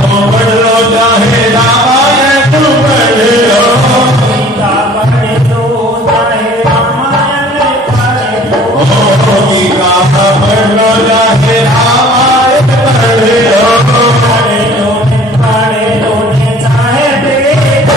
को पढ़ लो चाहे रामायण तुम पढ़ लो, गीता पढ़ लो चाहे रामायण पढ़ लो, गीता पढ़ लो चाहे रामायण पढ़ लो, पढ़ लो चाहे वेद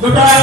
पुराण,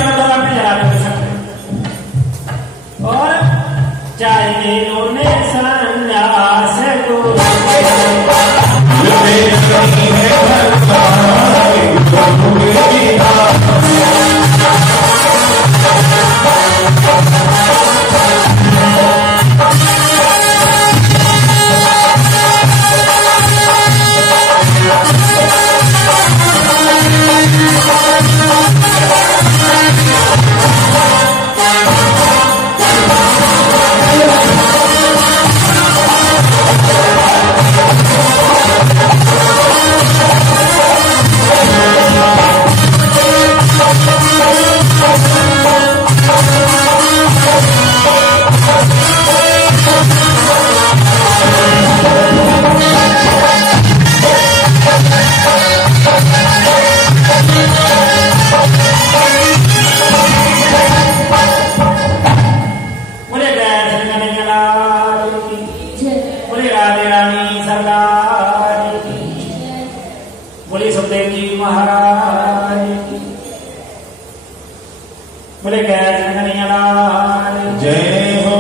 बोले जय हो।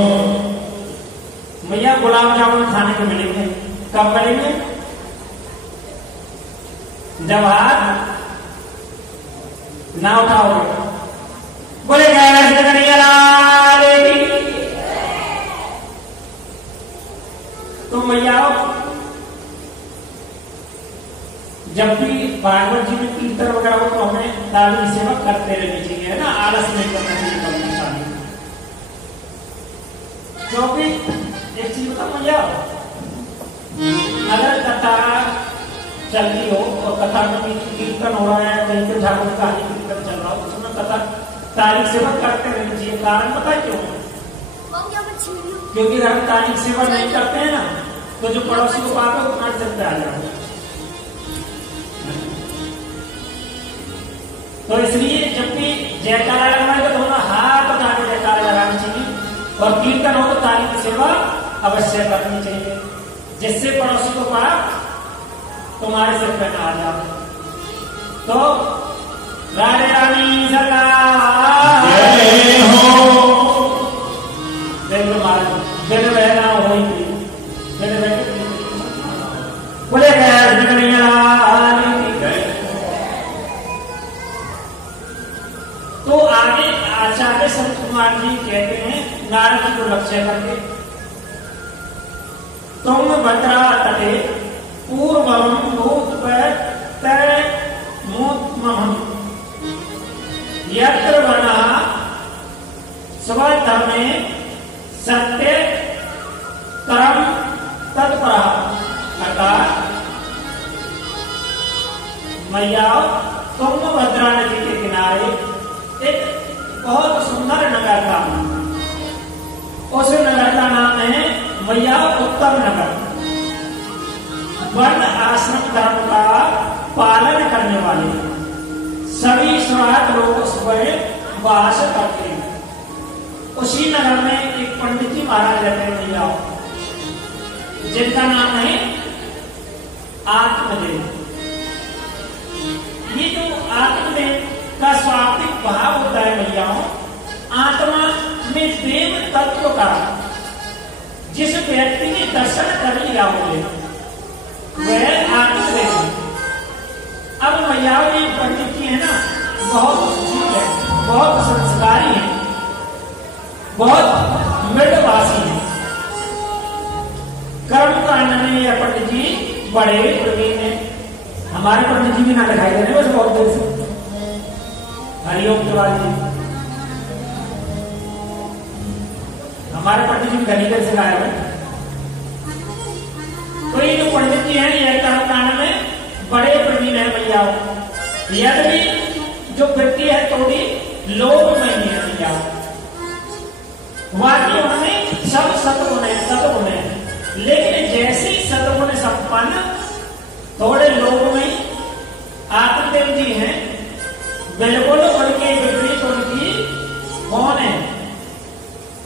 मैया गुलाब जामुन खाने को मिलेंगे, कब मिलेंगे? जब हाथ ना उठाओगे। बोले तो मैया जब भी भागवत जी में कीर्तन वगैरह हो तो हमें दादी सेवा करते रहनी चाहिए, है ना, आलस नहीं करना चाहिए कभी शादी में। क्योंकि एक चीज बता भैया, अगर कथा चल रही हो और कथा में कीर्तन हो रहा है, कहीं पे भागवत का कीर्तन चल रहा हो, उसमें कथा तारीख सेवा करते रहनी चाहिए। कारण पता है क्यों? क्योंकि अगर हम तारीख सेवा नहीं करते हैं ना तो जो पड़ोसी को पाप है तुम्हारे सर पे आ जाएगा। तो इसलिए जब भी जयकारा लगाएगा तो हमें हाथ उठा के जयकारा लगाना चाहिए, और कीर्तन हो तो ताली की सेवा अवश्य करनी चाहिए, जिससे पड़ोसी को पाप तुम्हारे सिर पे आ जाए। तो राधे रानी सरकार जय हो। देव महाराज दिन बहना हो दिन बहन बोले तो आगे आचार्य संत कुमार जी कहते हैं नारद जी को लक्ष्य करके, तुम भद्रा तटे पूर्वम भूत यत्र वर्णा स्वधर्मे सत्य कर्म तत्पर। अर्थात मैया तुंगभद्रा नदी के किनारे एक बहुत सुंदर नगर था। उस नगर का नाम है मैया उत्तम नगर। वर्ण आश्रम धर्म का पालन करने वाले सभी स्वर्ग लोग उसमें वास करते हैं। उसी नगर में एक पंडित जी महाराज रहते हैं मैया, जिनका नाम है आत्मदेव। ये जो आत्मदेव का स्वाभाविक भाव होता है मैयाओं, आत्मा में देव तत्व का जिस व्यक्ति ने दर्शन कर लिया होगा वह आत्मदेव। अब मैया ये पंडित जी है ना, बहुत सुशील है, बहुत संस्कारी है, बहुत मृदभाषी है। कर्म कांड में यह पंडित जी बड़े प्रवीण है। हमारे पंडित जी भी ना दिखाई दे रहे बस बहुत देर से। हरिओम तिवारी जी हमारे पंडित जी गणित से गायब है। तो ये जो पंडित जी हैं यह कर्म कांड में बड़े प्रवीण है मैया। यदि जो वृत्ति है थोड़ी लोभ में नहीं है मैया, वाकई उन्होंने सब सतगुण है, लेकिन जैसे ही सतगुण संपन्न थोड़े लोग में आत्मदेव जी हैं, बिल्कुल उनके विपरीत उनकी कौन है,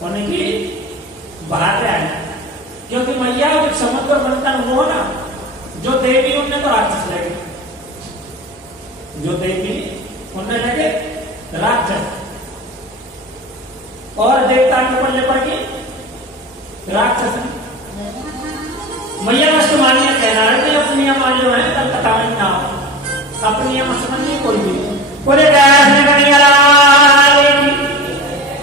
उनकी भार्या है। क्योंकि मैया जब समुद्र मंथन हुआ ना, जो देवी उनने तो राक्षस लगे, जो देवी उनने लगे राक्षस, और देवता के पल्ले पर की राक्षस। मैया वस्तु मानिए कहना है कि अपनी अमान जो है तब कथा में ना हो, अपनी अमान समझिए कोई भी बोले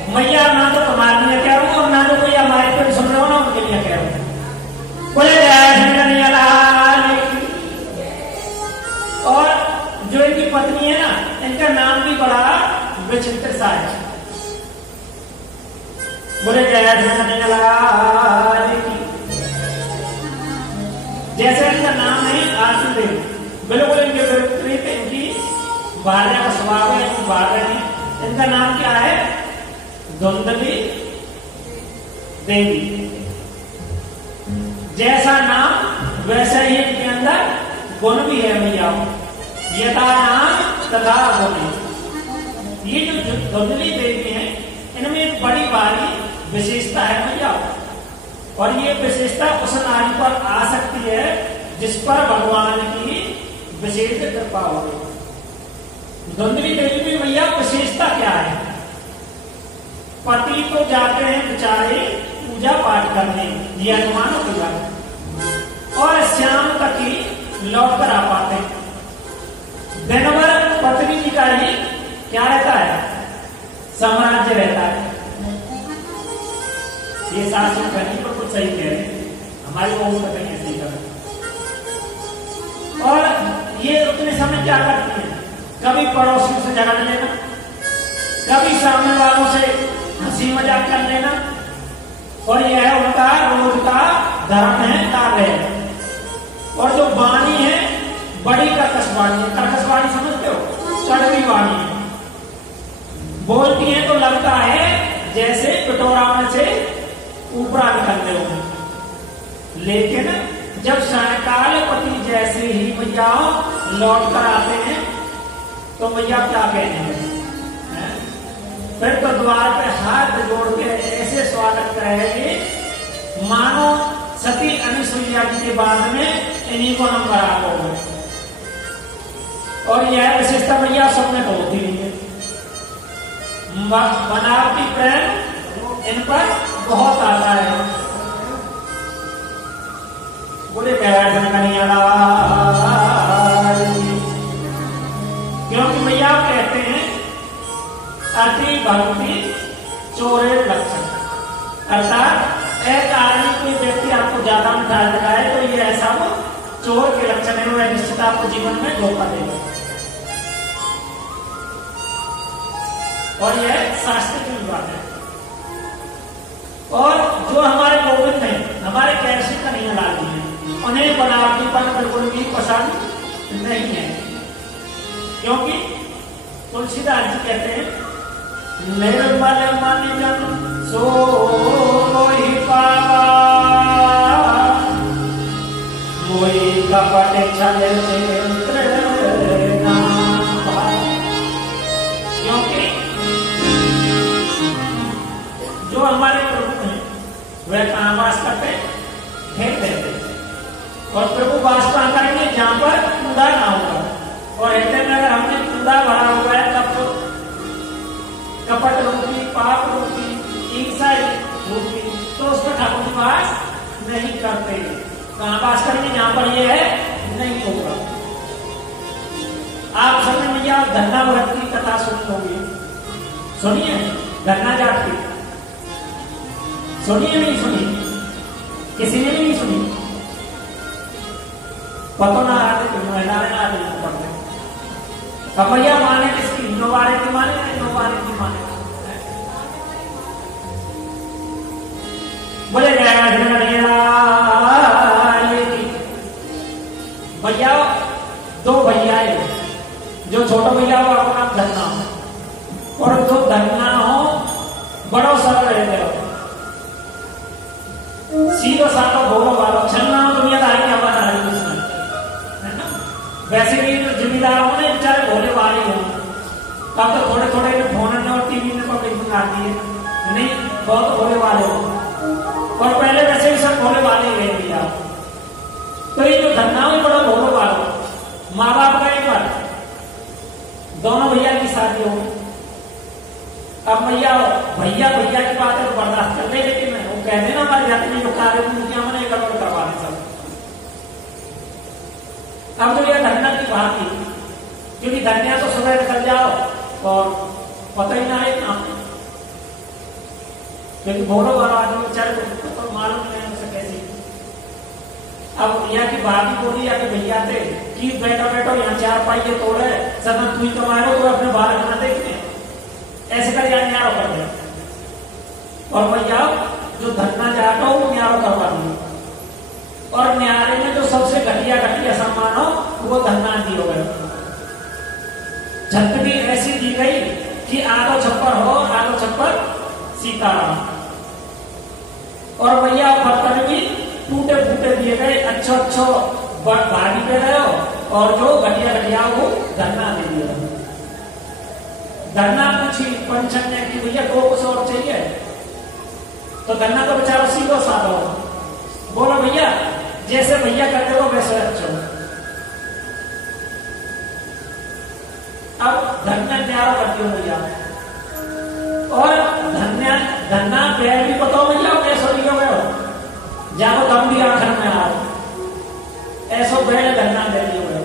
मैया ना तो तुम्हारे लिए कह रहा हूं और ना तो कोई हमारे पर सुन रहा हो ना उनके लिए कह रहा हूं। बोले और जो इनकी पत्नी है ना, इनका नाम भी बड़ा विचित्र सा है। बोले जैसे इनका नाम है आत्मदेव, बिल्कुल इनके विपरीत इनकी भार्या का स्वभाव है, इनकी भार्या है। इनका नाम क्या है? धुंधली देवी। जैसा नाम वैसा ही इनके अंदर गुण भी है भैया, यथा नाम तथा गुण। ये जो धुंधली देवी है इनमें एक बड़ी भारी विशेषता है भैया, और ये विशेषता उस नारी पर आ सकती है जिस पर भगवान की विशेष कृपा हो। धुंधली देवी में भैया विशेषता क्या है? पति तो जाते हैं बेचारे पूजा पाठ करने, ये अनुमान हो गया, और शाम तक ही लौट कर आ पाते हैं। दिन भर पत्नी जी का ही क्या रहता है? साम्राज्य रहता है। ये सासू करनी पर कुछ सही कह रहे हैं, हमारी बहू का कहीं ऐसे ही कर। और ये उतने समय क्या करती है? कभी पड़ोसियों से झगड़ लेना, कभी सामने वालों से हंसी मजाक कर लेना, और यह उनका रोज का धर्म है, कार्य है। और जो वाणी है बड़ी कर्कशवाणी है। कर्कशवाणी समझते हो? कड़वी वाणी है। बोलती है तो लगता है जैसे पिटोरा में से ऊपरा निकलते हो, लेकिन जब सायकाल पति जैसे ही मैया लौट कर आते हैं तो मैया क्या कहते हैं? फिर तो द्वार पे हाथ जोड़ के ऐसे स्वागत करेंगे मानो सती अनुसुईया जी के बाद में इन्हीं को नंबर आप हो। और यह विशेषता भैया सब में तो होती नहीं है। बनावटी प्रेम इन पर बहुत आता है। बोले क्योंकि भैया कहते हैं अति भक्ति चोरे लक्षण, अर्थात एक आदमी कोई व्यक्ति आपको ज्यादा मिठाई लगाए तो ये ऐसा वो चोर के लक्षण है, वह निश्चित आपको जीवन में धोखा देगा। और यह शास्त्र की बात है। और जो हमारे गोविंद हैं, हमारे कैसे कन्हैया लाल जी हैं, उन्हें बनावटीपन बिल्कुल भी पसंद नहीं है। क्योंकि तुलसीदास जी कहते हैं निर्मल मन जन सोई पावा मोई कपट छल चित्र ना भावा। क्योंकि जो हमारे प्रभु हैं वह कहाँ वास करते हैं? हृदय में। और प्रभु वास कहाँ करेंगे? जहां पर कूड़ा ना होगा। और हृदय में अगर हमने कूड़ा भरा हुआ है तब तो कपट रूपी, पाप रूपी, ईर्ष्या रूपी, तो उसका ठाकुर जी वास नहीं करते। कहाँ वास करेंगे? जहां पर ये है नहीं होगा। आप सबने मैया धन्ना व्रत की कथा सुनी होगी, सुनिए धन्ना जाट की, सुनिए नहीं सुनी? किसी ने भी नहीं सुनी? पतो ना आते नारायण आते पढ़ते। भैया माने किसकी? नोवारे की माने, नोवारे की माने। बोले भैया दो भैया है, जो छोटा भैया हो आपका नाम धन्ना हो, और जो धन्ना हो बड़ो सरल रहते हो, सीधो साधो भोगो वालो, छलना दुनियादारी की आवाज आ रही है, वैसे भी जिम्मेदार होने बेचारे भोले वाले हो। तब तो थोड़े थोड़े में फोन ने और टीवी ने पब्लिक आती है, नहीं बहुत भोले वाले हो। और पहले वैसे भी सब भोले वाले ही भैया। तो ये जो धन्ना में बड़ा भोले वाला, माँ बाप का एक बार दोनों भैया की शादी हो गई। अब भैया भैया भैया की बात है तो बर्दाश्त कर ले, लेकिन वो कहते ना हमारे जाति में जो कार्य मैंने गड़बड़ करवाने सब। अब तो यह धन्ना की बात थी, क्योंकि धन्या तो सुबह निकल जाओ और पता ही ना है काम, क्योंकि भोलो वाला आदमी बेचारे तो मालूम नहीं है उसे कैसी। अब भैया की बात ही बोली या भैया थे कि बैठो बैठो यहाँ चार पाइये तोड़े सदन तू ही कमाएगा तो अपने बाल खाना देखने, ऐसे कर न्यारो कर दे। और भैया जो धन्ना जाता हो वो न्यारो करवा दिए, और न्यारे में जो सबसे घटिया घटिया सम्मान हो वो धन्ना दी हो गए। छत भी ऐसी दी गई कि आधो छप्पर हो, आधो छप्पर सीताराम। और भैया बर्तन भी टूटे फूटे दिए गए, अच्छो अच्छो भागी पे रहे हो, और जो घटिया घटिया वो धन्ना दे दिया। धन्ना पूछी पंचन ने कि भैया दो कुछ और चाहिए, तो धन्ना तो बेचारा सीधो साधो बोलो भैया जैसे भैया करते हो वैसे अच्छा। अब धन्ना न्यारो करती हो भैया, और धन्ना पैर भी बताओ भैया कैसो लियो गयो, जाओ दम भी आखिर में आओ, ऐसो बैठ धन्ना दे दियो गयो।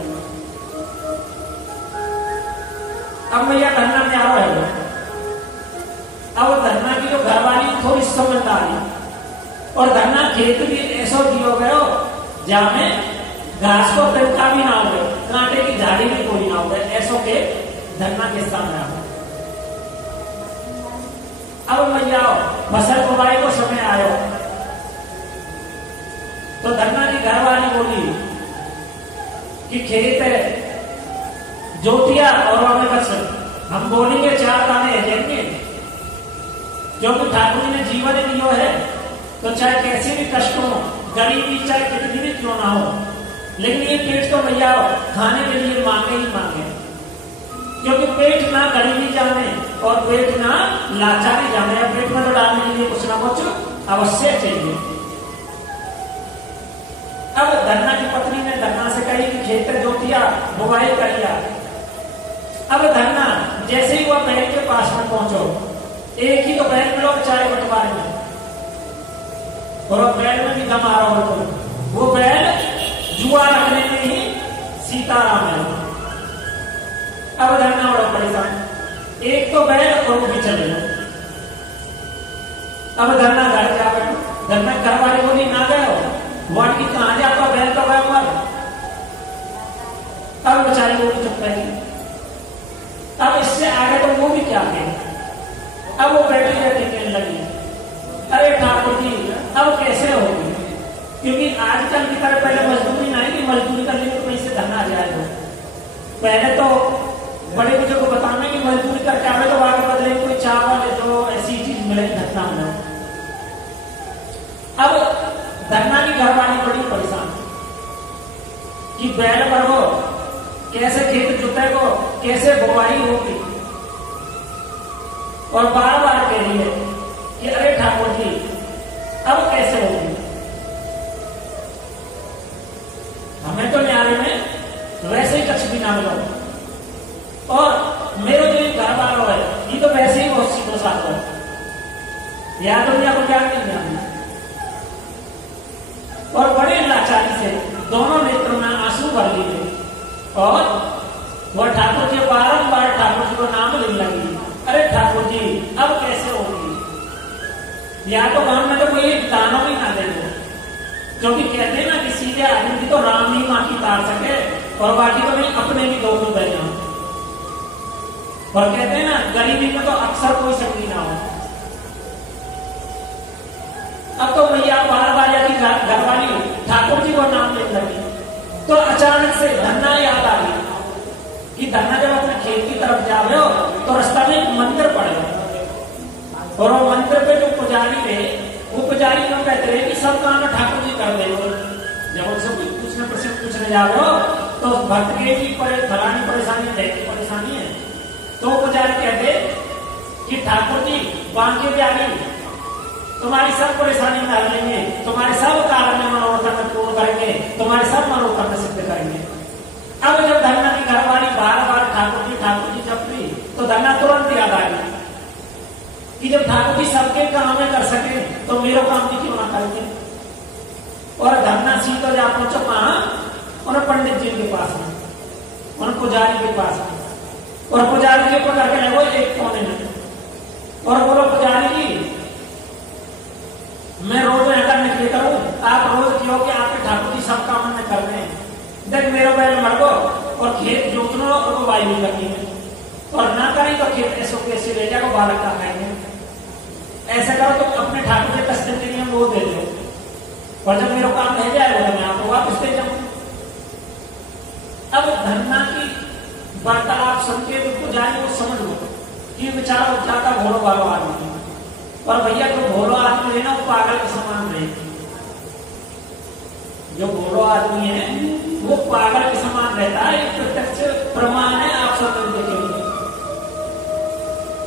अब भैया धन्ना न्यारो है। अब धन्ना की जो घरवाली थोड़ी समझदारी, और धन्ना खेत भी ऐसो दियो गयो जहां में घास को तिनका भी ना हो गए, कांटे की झाड़ी भी कोई ना हो गए, ऐसो के धन्ना के सामने आओ। अब भैया फसल बुवाई को समय आयो, तो धन्ना की घरवाली बोली कि खेत है जोतिया और हमें बस हम बोलेंगे चार दाने देंगे, क्योंकि ठाकुर जी ने जीवन दियो है, तो चाहे कैसे भी कष्ट हो, गरीबी चाहे कितनी भी क्यों ना हो, लेकिन ये पेट तो भैया खाने के लिए मांगे ही मांगे, क्योंकि पेट ना गरीबी जाने और पेट ना लाचारी जाने, या पेट में तो डालने के लिए कुछ ना कुछ अवश्य चाहिए। अब धन्ना की पत्नी ने धन्ना से कही कि खेत जोतिया बुवाई करिया। अब धन्ना जैसे ही वह बैल के पास में पहुंचो, एक ही तो बैल मिलो चारे बंटवारे में, और बैल में भी दम आ रहा हो, वो बैल जुआ रखने में ही सीताराम है। अब धन्ना बड़ा परेशान, एक तो बैल और वो भी चले गए। अब धन्ना घर जा बैठो, धन्ना घर वाले बोली ना गए हो वन की कहां जाता बैल तो गए मर। अब बेचारी वो भी चुप रहेगी। अब इससे आगे तो वो भी क्या कहे, अब वो बैठी बैठी कहने लगी अरे ठाकुर जी अब कैसे होगी, क्योंकि आजकल की तरह पहले मजदूरी नहीं कि मजदूरी करने के पैसे धन्ना आ जाएगा। पहले तो बड़े बुजुर्ग को बताने की मजबूरी करके आवे तो आगे बदले कोई चावल जो ऐसी चीज मिले धरना मिले। अब धरना की घरवाली बड़ी परेशान कि बैल बढ़ो, कैसे खेत जुतेगो, कैसे बुआई होगी, और बार बार कह रही है कि अरे ठाकुर जी अब कैसे होगी, हमें तो न्यारे में वैसे ही कछ भी ना मिलो, और मेरे जो घर वालों है ये तो वैसे ही बहुत सीधो साथ हो, या दुनिया को क्या नहीं। और बड़े लाचारी से दोनों नेत्रों में आंसू भर लिए और वह ठाकुर जी बारंबार ठाकुर जी को नाम लेने लगी, अरे ठाकुर जी अब कैसे होगी, या तो गांव में तो कोई दानव ही ना दे दो, जो कि कहते हैं ना कि सीधे आदमी की तो राम ही मां की तार सके और बाकी तो नहीं अपने भी दो दे जाओ, और कहते हैं ना गरीबी में तो अक्सर कोई शक्ति ना हो। अब तो भैया बार बार की घरवाली ठाकुर जी को नाम लेने लगी, तो अचानक से धन्ना याद आ गई कि धन्ना जब अपने खेत की तरफ जा रहे हो तो रास्ता में एक मंदिर पड़ेगा, और वो मंदिर पे जो पुजारी थे वो पुजारी को कहते रहे कि सब काम ठाकुर जी कर दे। जब उनसे पूछने प्रश्न पूछने जा रहे हो तो भक्त के की फलानी परेशानी है, तो पुजारी कहते कि ठाकुर जी बांके जारी तुम्हारी सब परेशानी हल लेंगे, तुम्हारे सब कारण में मनोरथ पूर्ण करेंगे, तुम्हारे सब मनोरथ सिद्ध करेंगे। अब जब धन्ना की घरवाली बार बार ठाकुर जी जप रही तो धन्ना तुरंत याद आ गई कि जब ठाकुर जी सबके काम में कर सके तो मेरे काम भी क्यों ना करेंगे। और धन्ना सीधा जा पहुंचो कहा, उन्हें पंडित जी के पास में, उन्हें पुजारी के पास में, और पुजारी के पकड़ के लगो एक कोने में, और बोलो पुजारी जी मैं रोज ऐसा निकले करूं, आप रोज क्यों कि आपके ठाकुर जी सब काम में कर रहे हैं, देख मेरे बैल मर गो और खेत जोतना और वो वायु करनी है, और ना करें तो खेत ऐसो कैसे ले जाओ बालक का खाएंगे, ऐसा करो तो अपने ठाकुर के कष्ट के लिए वो दे दो, और जब मेरा काम रह जाएगा तो मैं आपको वापस दे जाऊं। अब धन्ना की वार्तालाप सुन के पुजारी को समझ लो कि बेचारा जाता भोलो भालो आदमी, और भैया जो भोलो आदमी है ना वो पागल के समान रहे, जो भोलो आदमी है वो पागल के समान रहता है, प्रत्यक्ष प्रमाण है, आप सब देखेंगे।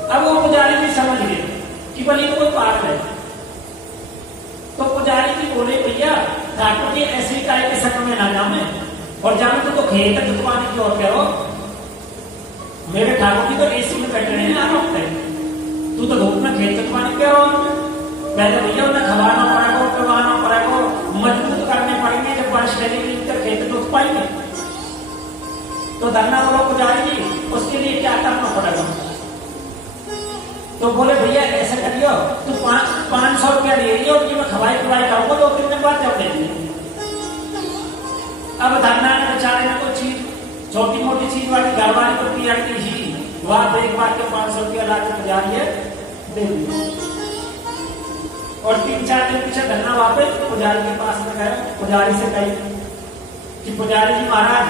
अब वो पुजारी भी समझ गए कि भले कोई पागल है, तो पुजारी जी बोले भैया ठाकुर जी ऐसे ही काय के शक में ना जामे, और जाने तो खेत जुतवाने की ओर कहो, मेरे ठाकुर जी तो एसी में बैठ रहे हैं आराम करें, तू तो धूप में खेत जुतवाने क्या हो, पहले भैया उन्हें खवाना पड़ेगा, करवाना पड़ेगा, मजबूत करने पड़ेंगे, जब बारिश लगेगी तो खेत जोत पाएंगे। तो धरना बोलो पुजारी जी उसके लिए क्या करना पड़ेगा, तो बोले भैया ऐसे करियो तू 500 रुपया ले लियो, मैं खवाई पिवाई करूंगा 2-3 दिन बाद जब दे दिए। अब धरना ने बेचारे ने कुछ चीज छोटी मोटी चीज वाली घरवाली को पिया की ही वहां एक बार के 500 रुपया ला के पुजारी है दे दिया, और 3-4 दिन पीछे धरना वापस पुजारी के पास में गए, पुजारी से कही कि पुजारी जी महाराज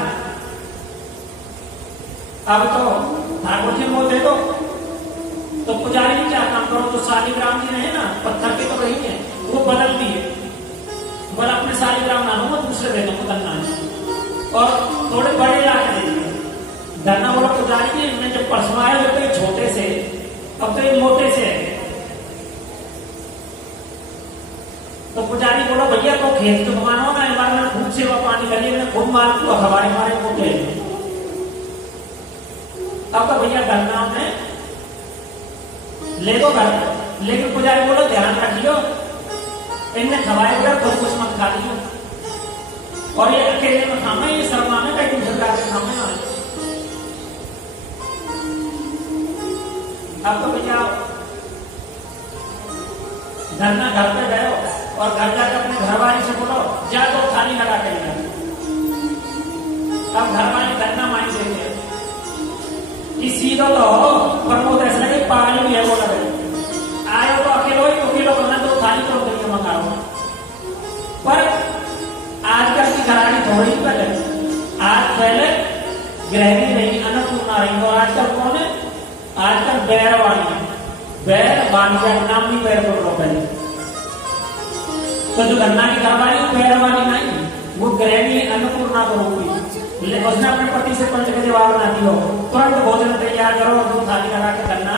अब तो ठाकुर जी को दे दो, तो पुजारी जी क्या काम करो, तो शालिग्राम जी रहे ना पत्थर के तो रही है वो बदल दिए, बोला अपने शालिग्राम ना हो दूसरे दे दो धरना, और थोड़े बड़े लाके दे दिए। धरना बोला पुजारी जी मैं जब परसों आया जब तो छोटे से अब तो एक मोटे से है, तो पुजारी बोलो भैया तो खेत तो मानो ना हमारे में खूब सेवा पानी करिए, मैंने खूब मार को हवाई मारे मोटे, अब तो भैया धरना में ले दो घर, लेकिन पुजारी बोलो ध्यान रखियो इनने खवाए बगैर खुद कुछ मत खा लियो, और ये अकेले में खाना ये शर्मा में कहीं दूसरे जाके खाना। अब तो भैया धरना घर पे गए और घर जाकर अपने घरवाली से बोलो जा तो थाली लगा कर, अब घरवाली धरना मानी देते कि सीधो तो हो पर वो ऐसा लगे पागल भी है, वो लगे आयो तो अकेलो करना तो थाली तो तरीके मंगाओ, पर आजकल की घरानी थोड़ी पहले आज पहले गृहिणी नहीं अन्नपूर्णा रही हो। आजकल कौन है? आजकल बैरवानी है, बैरवानी का नाम नहीं, बैर बोल रहा पहले तो जो गन्ना की घरवाली वो बैरवानी नहीं, वो गृहिणी अन्नपूर्णा करोगी। उसने अपने पति से पंच के जवाब ना दियो, तुरंत भोजन तैयार करो, दो थाली लगा के गन्ना